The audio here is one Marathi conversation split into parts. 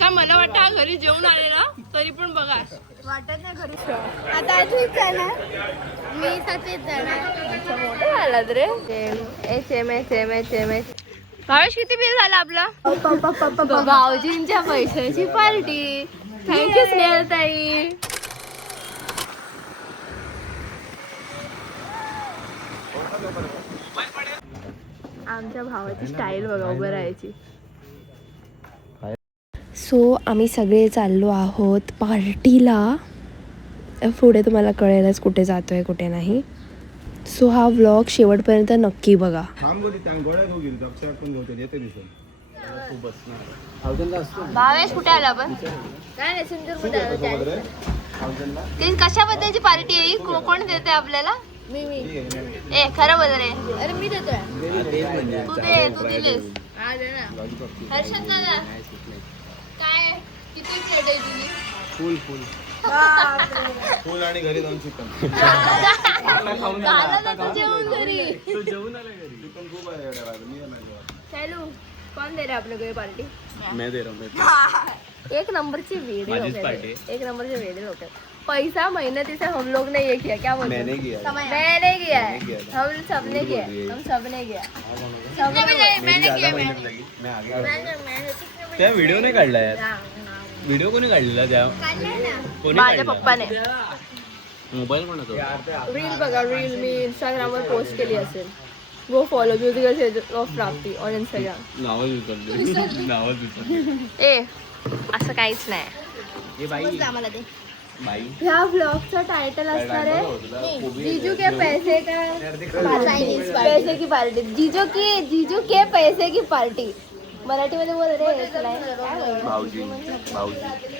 का मला वाटतं घरी जेवून आलेला तरी पण बघा वाटत नाही घरी. आता तूच जाणार, मी साथीच जाणार. मोठं झालं रे. भावेश किती बिल झालं आपलं? भाऊजींच्या पैशाची पार्टी. थँक्यू स्नेहलताई. आमच्या भावाची स्टाईल बघा उभं राहायची. सो आम्ही सगळे चाललो आहोत पार्टीला. पुढे तुम्हाला कळेलच कुठे जातो आहे कुठे नाही. सो हा व्लॉग शेवटपर्यंत नक्की बघा. भावेश कुठे आला आपण? काय नाही सिंदूरमध्ये आलो. ते कशाबद्दलची पार्टी आहे? कोण देते आपल्याला? मी. ए खरं बोल रे. अरे मी देतोय. तू दिलेस. हर्षद दादा काय किती प्लेट आहे तुझी? फुल आणि घरी जाऊन चिकन. जेवण घरी. चलो कौन दे रहा है आप लोगों को पार्टी? मैं दे रहा हूँ. एक नंबर की वीडियो एक नंबर की वीडियो होते. पैसा मेहनती से हम लोग ने ये किया. क्या बोलते? मैंने किया. मैंने किया है. हम सबने किया. हम सबने किया. मैं आगे. त्या व्हिडिओ नाही काढला यार. व्हिडिओ कोणी काढलेला त्या? माझ्या पप्पाने. मोबाईल कोणाचा? रील बघा रील मी इंस्टाग्रामवर पोस्ट केली असेल. Go follow musical sage of प्राप्ती ऑन इंस्टाग्राम. नावच विसरले. ए असं काहीच नाही. ए बाई आम्हाला दे. बाई ह्या ब्लॉगचं टायटल असणार आहे जीजू के पैसे का पैसे की पार्टी. जीजू के पैसे की पार्टी. मराठीमध्ये बोल रे.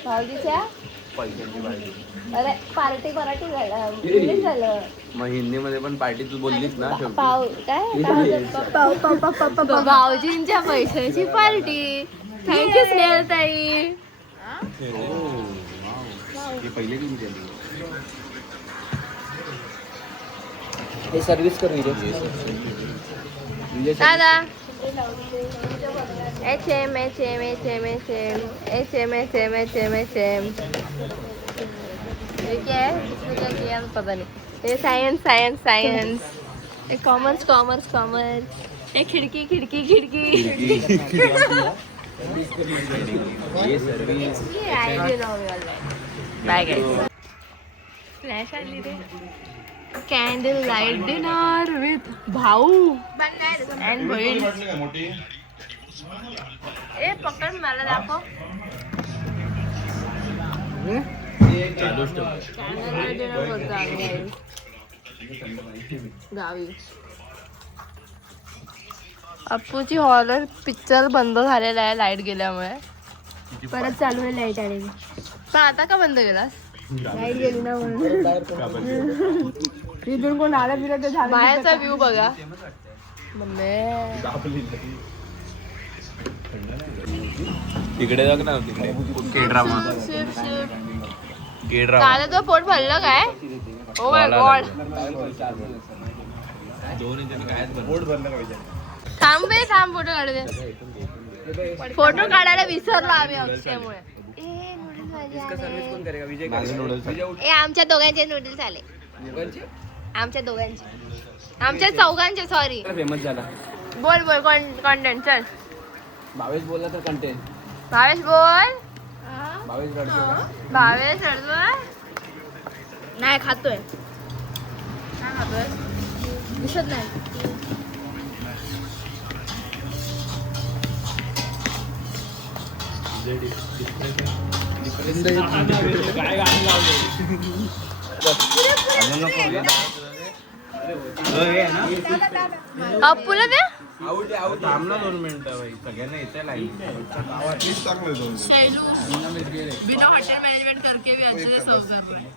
भाऊजीच्या पैशांची पार्टी. अरे पार्टी मराठी झालं इंग्लिश झालं. मग हिंदी मध्ये पण पार्टी तू बोललीस ना. पाव काय भाऊजींच्या पैशाची पार्टी. थँक्यू स्नेहलताई. हे पहिले किती झाली? हे सर्विस कर दादा पता नहीं. ये सायन्स ये कॉमर्स ये खिड़की ये सर्विस. Bye guys. फ्लॅश आली रे. कॅन्डल लाईट डिनर विथ भाऊ अँड बहीण. ए पकड मला दाखव. कॅन्डल लाईट डिनर करतो आम्ही गावी. अप्पूची हॉरर पिक्चर बंद झालेला आहे लाईट गेल्यामुळे. परत चालू आहे लाईट आली. पण आता का बंद केलास? लाईट गेली ना म्हणून. इथून कोण आला बिला तर झालं. बाहेरचा व्ह्यू बघा. तिकडे जाऊ ना. तिकडे के ड्रामा. के ड्रामा. दादा तो पोट भरलं काय? Oh my God. पोट भरलं का विचार? थांब फोटो काढू दे. फोटो काढायला विसरलो आम्ही अक्षयमुळे. माझे नूडल्स. ए आमच्या दोघांचे नूडल्स आले. आमच्या दोघांचे आमच्या चौघांचे सॉरी. फेमस झाला. बोल कंटेंट चल. भावेश बोलला तर कंटेंट. भावेश बोल. भावेश रडतो. भावेश रडतोय. नाही खातोय. काय खातोय? दिसत नाही. काय गाणं लावलं? अप्पूला दे. थांब ना 2 मिनिटं बाई. सगळ्यांना येते लाईन. शैलू बिना हॉटेल मैनेजमेंट करके भी अच्छे से सर्व कर रहे हैं.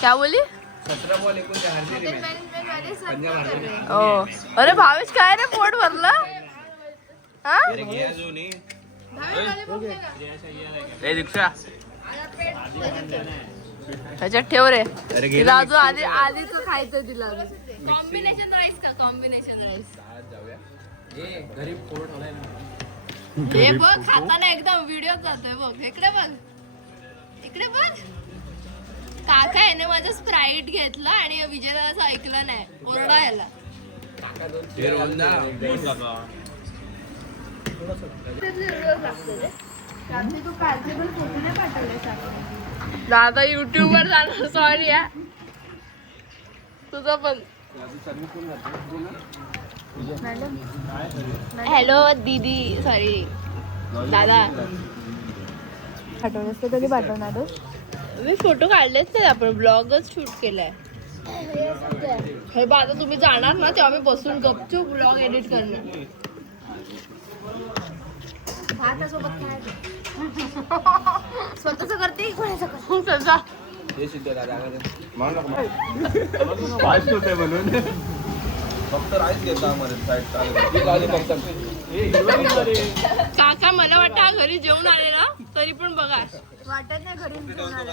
क्या बोली? 17 बॉल एकूण ते हारले रे मॅच. ओ अरे भावेश काय रे पोट भरलं? हा ए दीक्षा त्याच्यात ठेव रे. अरे तिला अजून आधीच खायचं तिला. कॉम्बिनेशन राईस का? कॉम्बिनेशन राईस जाऊया. ए घरी फोड ठेवलाय ना. हे बघ खाताना एकदम व्हिडिओ जातोय बघ. इकडे बघ, इकडे बघ. काका याने माझं स्प्राईट घेतलं आणि विजयदाचं ऐकलं नाही, ओरडा याला. दादा युट्यूब वर जाणार. सॉरी या तुझं पण. हॅलो दीदी, सॉरी दादा. पाठवलं असतं कधी पाठवणार? मी फोटो काढलेच नाही, आपण ब्लॉगच शूट केलाय. हे बघ आता तुम्ही जाणार ना तेव्हा मी बसून गपचूप ब्लॉग एडिट करणार. स्वतःच करते कोणाचं म्हणून फक्त राईस घेता काका मला वाटतं हा घरी जेवून आलेला तरी पण बघा वाटत नाही घरी घेऊन आलं.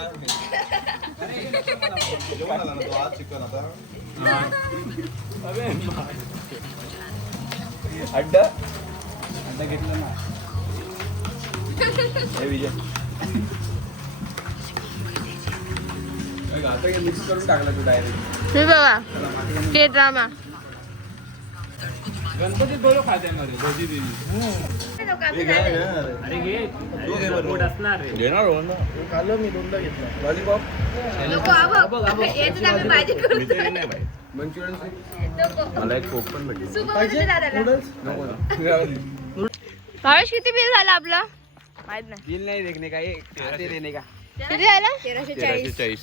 अड्डा अड्डा घेतलं ना. हे विजय आता मिक्स करून टाकला तू डायरेक्ट. हे बघा के ड्रामा. गणपती बोलो खाते भजी देवी. अरे घे असणार घेणार हो ना. खाल्लं मी दोनदा घेतला लॉलीपॉप. मला एक कोक पण भेटली. भावेश किती बिल झालं आपलं माहित नाही. बिल नाही देखणे का ते देणे का. किती झालं? 1340.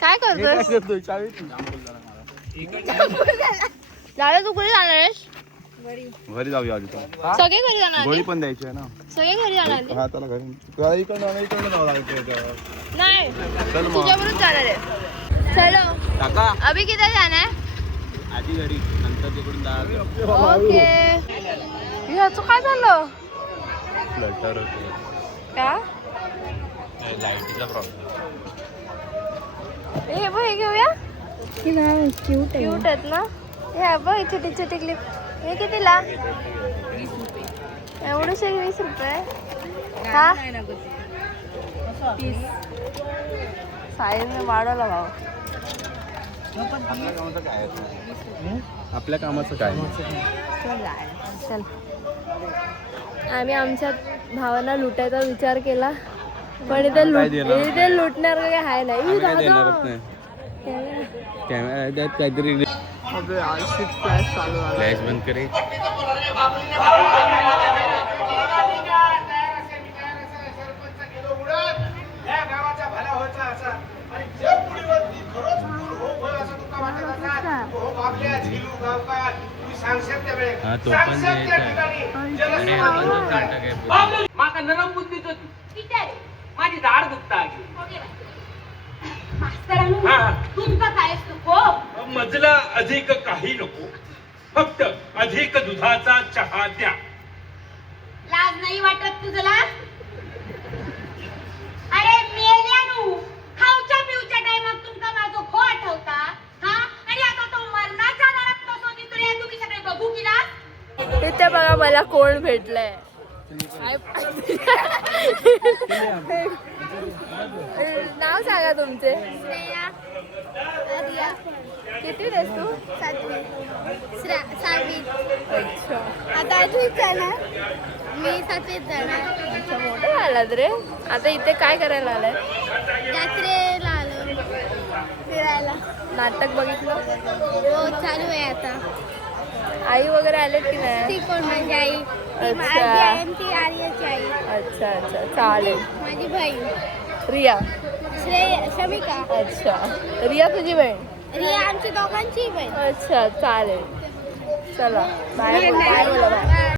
काय करतोय दादा? तू कुठे जाणार आहेस? घरी जाऊया सगळे घरी जाणार गोळी पण द्यायची आहे ना. सगळे घरी जाणार हा त्याला घरी इकडनं जावं लागतं. नाही चल मग तुझ्याबरोबर जाणार आहे. चलो काका अभी किती जाणार? आधी घरी नंतर तिकडून जायचं. ओके. ह्याचं काय झालं? फ्लटर का लाईटीचा प्रॉब्लेम. हे बघ हे घेऊया. क्यूट क्यूट आहेत ना. हे बघ छोटी छोटी क्लिप. हे कितीला? एवढंशे 20 रुपये. हा साईजने वाढवला भाव. आपल्या कामाचं काय. चल आम्ही आमच्या भावांना लुटायचा विचार केला पण इथे लुटणार काय आहे नाही. कॅमेरा काहीतरी फ्लॅश बंद करे. हा तो पण माका नरम बुद्धीच होती. माझी दाढ दुखता. मजला अधिक काही नको, फक्त अधिक दुधाचा चहा द्या. लाज नाही वाटत तुझला? अरे मेल्यानु खाऊच्या पिऊच्या टाइमात तुमका माझो खो आठवता हा? आणि आता तो मरणाच्या दारात कसो दिसतोय तुम्ही सगळे बघू की ना? इथे बघा मला कोण भेटलंय. नाव सांगा तुमचे. श्रेया, आर्या, किती आहेस तू? 7वी, 6वी. अच्छा आता 8वीत जाणार. मी 7वीत जाणार. अच्छा मोठं झालात रे. आता इथे काय करायला आलाय? यात्रेला आलो फिरायला. नाटक बघितलं? हो चालू आहे आता. आई वगैरे आलेत की नाही? ती कोण माझी आई? ती अच्छा. माझी आई आणि ती आर्याची आई. अच्छा अच्छा चालेल. माझी बहीण रिया. शमिका. अच्छा रिया तुझी बहीण? रिया आमची दोघांची बहीण. अच्छा चालेल. चला बाय. बाय.